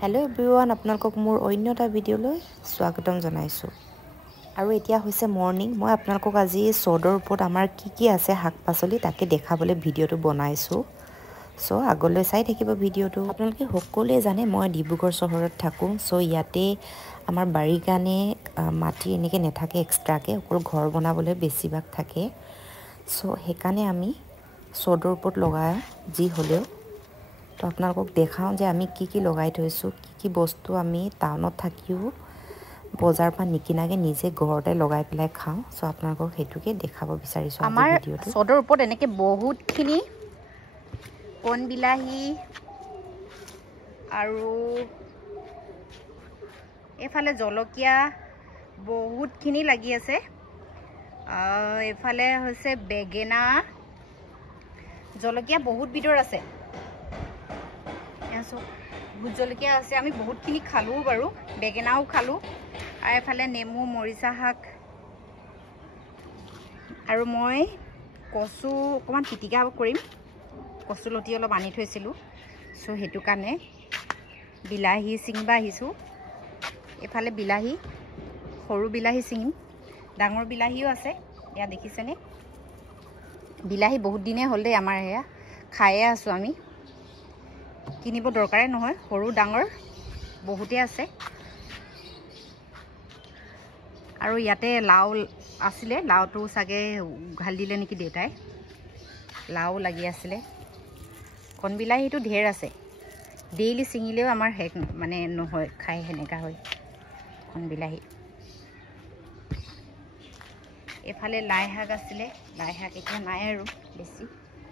hello everyone আপোনালোকক মোৰ অন্য এটা ভিডিঅ'লৈ স্বাগতম জনাইছো আৰু এতিয়া হৈছে মৰ্নিং মই আপোনালোকক আজি সদৰ ওপৰত আমাৰ কি আছে শাক-পাচলি তাকে দেখাবলৈ ভিডিঅ'টো বনাইছো সো আগলৈ চাই থাকিব ভিডিঅ'টো আপোনালোকে সকলোৱে জানে মই ডিব্ৰুগড় চহৰত থাকো সো ইয়াতে আমাৰ বাৰী গানে মাটি এনেকে নেথাকে এক্সট্ৰাকে অকল ঘৰ বনাবলৈ বেছিভাগ থাকে সো হেকানে আমি সদৰ ওপৰত লগাই যি হলেও তো আপোনালোকক দেখাও যে আমি কি লগাই থৈছো কি বস্তু আমি টাউনত থাকিও বজাৰ পৰা নিকিনাকে নিজে ঘৰতে লগাই পেলাই খাও সো আপোনালোকক হেতুকে দেখাব বিচাৰিছো আজি ভিডিঅ'টো আমাৰ সদৰ ওপৰত এনেকে বহুতখিনি কোন বিলাহী আৰু এফালে জলকীয়া বহুতখিনি লাগি আছে এফালে হৈছে বেগেনা জলকীয়া বহুত বিধৰ আছে ভোট জলকীয়া আছে আমি বহুতখিনি খালো বাৰু বেগেনাও খালো আৰু এফালে নেমু মৰিচা শাক আৰু মই কচু অকমান পিটিকা কৰিম কচু লতি অলপ আনি থৈছিলো সো হেতু কাৰণে বিলাহী চিঙবা আহিছো এফালে বিলাহী সৰু বিলাহী চিঙিম ডাঙৰ বিলাহীও আছে ইয়া দেখিছেনে বিলাহী বহুত দিনে হ'ল দে আমাৰ হেয়া খায়ে আছো আমি কিনিব দৰকাৰে নহয় সৰু ডাঙৰ বহুতে আছে আৰু ইয়াতে লাউ আছিলে লাউটো সাগে ঘাল দিলে নেকি দেউতাই লাউ লাগি আছিলে কোন বিলাহীটো ঢেৰ আছে ডেইলি চিঙিলেও আমাৰ হেক মানে নহয় খাই হেনেকা হয় কোন বিলাহী এফালে লাই শাক আছিলে লাই শাক এতিয়া নাই আৰু বেছি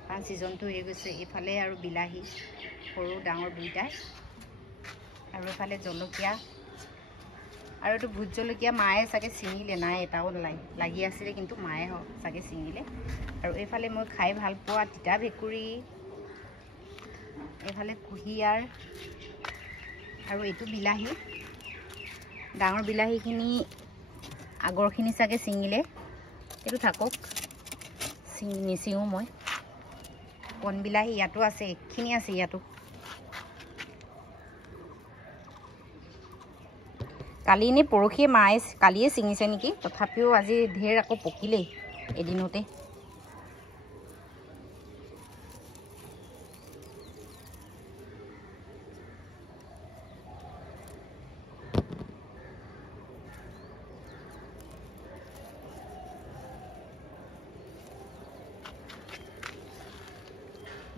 কাৰণ সিজনটো হৈ গৈছে এফালে আৰু বিলাহী সৰু ডাঙৰ দুইটা আৰু এফালে জলকীয়া আৰু তো ভোট জলকীয়া মায়ে সাগে চিঙিলে নাই এটাও লাগি আছিল কিন্তু মায়ে সাগে চিঙিলে আৰু এফালে মই খাই ভাল পোৱা তিতা ভেকুৰি এফালে কুহিয়াৰ আৰু এটো বিলাহী ডাঙৰ বিলাহীখিনি আগৰখিনি সাগে চিঙিলে এটো থাকক নিচিঙো মই কোন বিলাহী ইয়াতো আছে একখিনি আছে ইয়াতো কালি নে পৰখি মায়ে কালিয়ে চিঙিছে নেকি তথাপিও আজি ঢেৰ আকৌ পকিলেই এদিনতে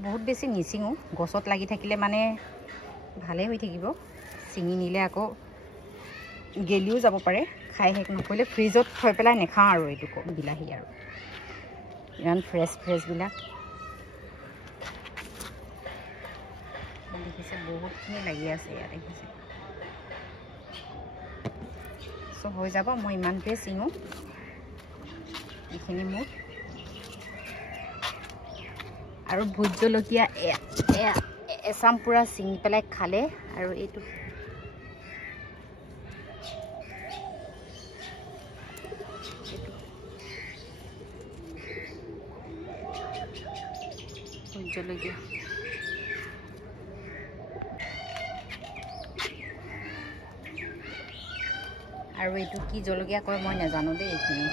বহুত বেছি নিচিঙো গছত লাগি থাকিলে মানে ভালে হৈ থাকিব চিঙি নিলে আকৌ গেলিও যাব পাৰে খাই হেক নকৰিলে ফ্ৰিজত থৈ পেলাই নেখাওঁ আৰু এইটো বিলাহী আৰু ইমান ফ্ৰেছ বিলাক দেখিছে বহুতখিনি লাগি আছে ইয়াত দেখিছে সো হৈ যাব মই ইমানটোৱে চিঙো এইখিনি মোৰ আৰু ভোট জলকীয়া এচাম পুৰা চিঙি পেলাই খালে আৰু এইটো ভোট জলকীয়া আৰু এইটো কি জলকীয়া কয় মই নাজানো দেই এইখিনি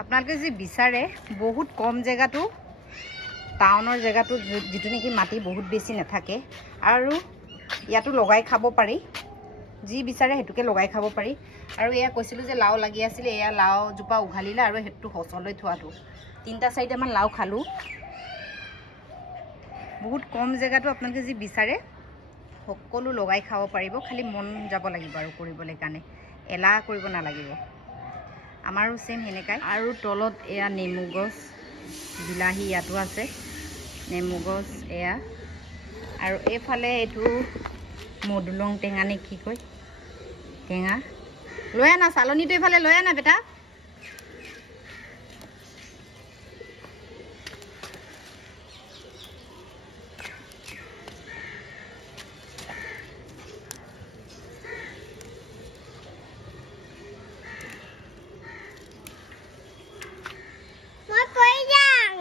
আপোনালোকে যে বিচাৰে বহুত কম জেগাটো টাউনৰ জেগাটো যেটো নেকি মাটি বহুত বেছি নাথাকে আৰু ইয়াতো লগাই খাব পাৰি যি বিচাৰে হেতুকে লগাই খাব পাৰি আৰু এয়া কৈছিলো যে লাউ লাগি আছিল এয়া লাউ জোপা উঘালিলা আৰু হেতু হচলৈ থোৱাটো 3-4টা মান লাউ খালো বহুত কম জেগাটো আপোনালোকে যি বিচাৰে সকলো লগাই খাব পাৰিব খালি মন যাব লাগিব আৰু কৰিবলৈ কাৰণে এলা কৰিব নালাগিব আমাৰো সেম হেনেকাই আৰু তলত এয়া নেমু গছ বিলাহী ইয়াতো আছে নেমু গছ এয়া আৰু এফালে এটো মধুলং টেঙা নে কি কয় টেঙা লৈ আনা চালনীটো এফালে লৈ আনা বেটা মই পৰি যাম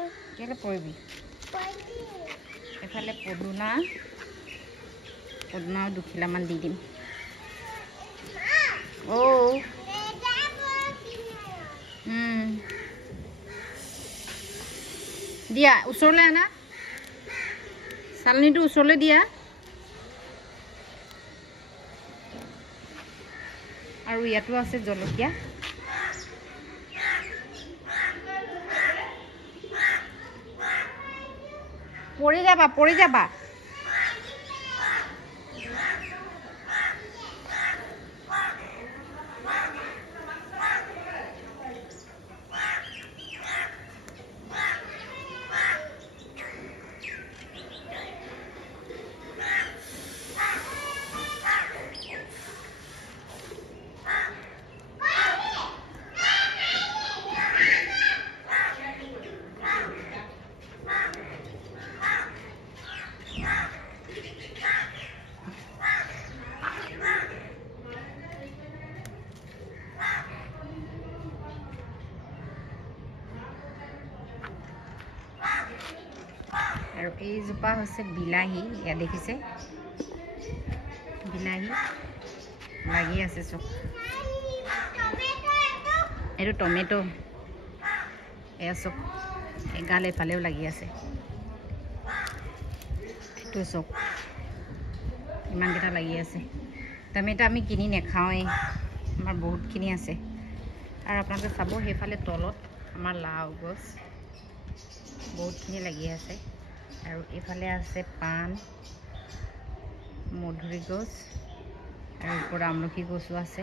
কেলে পৰিবি এফালে পদুনা পদুনাও 2 খিলামান দি দিম দিয়া ওচৰলৈ আনা চালনীটো ওচৰলৈ দিয়া আৰু ইয়াতো আছে জলকীয়া পৰি যাবা আৰু এই জোপা হৈছে বিলাহী ইয়া দেখিছে বিলাহী লাগি আছে সব এটো টমেটো এয়া সব এগাল এফালেও লাগি আছে এটো সব ইমান কেটা লাগি আছে টমেটো আমি কিনি নেখাওঁই আমাৰ বহুতখিনি আছে আৰু আপোনালোকে চাব সেইফালে তলত আমাৰ লাও গছ বহুতখিনি লাগি আছে আৰু এফালে আছে পান মধুৰি গছ আৰু ওপৰত আমলখি গছো আছে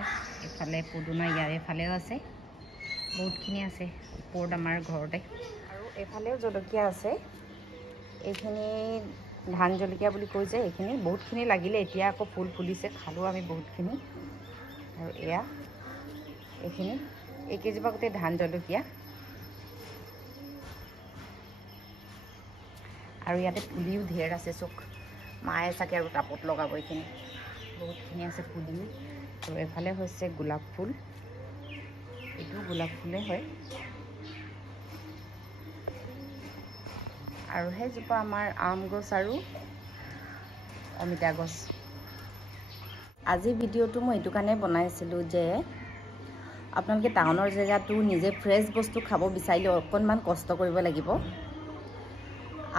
এফালে পদুনা ইয়াৰে ফালেও আছে বহুতখিনি আছে ওপৰত আমাৰ ঘৰতে আৰু এফালেও জলকীয়া আছে এইখিনি ধান জলকীয়া বুলি কৈ যে এইখিনি বহুতখিনি লাগিলে এতিয়া আকৌ ফুল ফুলিছে খালোঁ আমি বহুতখিনি আৰু এয়া এইখিনি এইকেইজোপা গোটেই ধান জলকীয়া আৰু ইয়াতে পুলিও ঢেৰ আছে চোক মায়ে চাগে আৰু টাপত লগাব এইখিনি বহুতখিনি আছে পুলি আৰু এফালে হৈছে গোলাপ ফুল এইটো গোলাপ ফুলে হয় আৰু সেইজোপা আমাৰ আম গছ আৰু অমিতা গছ আজি ভিডিঅ'টো মই এইটো কাৰণে বনাইছিলোঁ যে আপোনালোকে টাউনৰ জেগাটো নিজে ফ্ৰেছ বস্তু খাব বিচাৰিলে অকণমান কষ্ট কৰিব লাগিব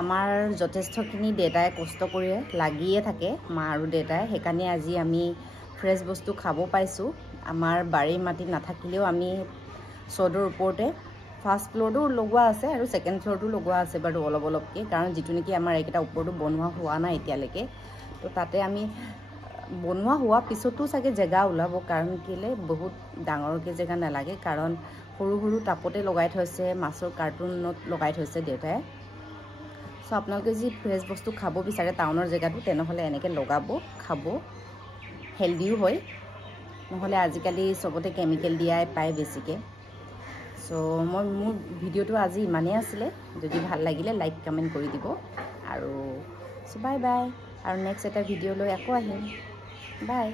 আমাৰ যথেষ্টখিনি দেউতাই কষ্ট কৰি লাগিয়ে থাকে মা আৰু দেউতাই সেইকাৰণে আজি আমি ফ্ৰেছ বস্তু খাব পাইছোঁ আমাৰ বাৰীৰ মাটি নাথাকিলেও আমি চদৰ ওপৰতে ফাৰ্ষ্ট ফ্ল'ৰটো লগোৱা আছে আৰু ছেকেণ্ড ফ্ল'ৰটো লগোৱা আছে বাৰু অলপ অলপকৈ কাৰণ যিটো নেকি আমাৰ এইকেইটা ওপৰটো বনোৱা হোৱা নাই এতিয়ালৈকে তো তাতে আমি বনোৱা হোৱা পিছতো চাগে জেগা ওলাব কাৰণ কেলে বহুত ডাঙৰকৈ জেগা নালাগে কাৰণ সৰু সৰু টাপতে লগাই থৈছে মাছৰ কাৰ্টুনত লগাই থৈছে দেউতাই চ' আপোনালোকে যি ফ্ৰেছ বস্তু খাব বিচাৰে টাউনৰ জেগাটো তেনেহ'লে এনেকৈ লগাব খাব হেল্ডিও হয় নহ'লে আজিকালি চবতে কেমিকেল দিয়াই পায় বেছিকৈ চ' মই মোৰ ভিডিঅ'টো আজি ইমানেই আছিলে যদি ভাল লাগিলে লাইক কমেণ্ট কৰি দিব আৰু চ' বাই বাই আৰু নেক্সট এটা ভিডিঅ' লৈ আকৌ আহিম বাই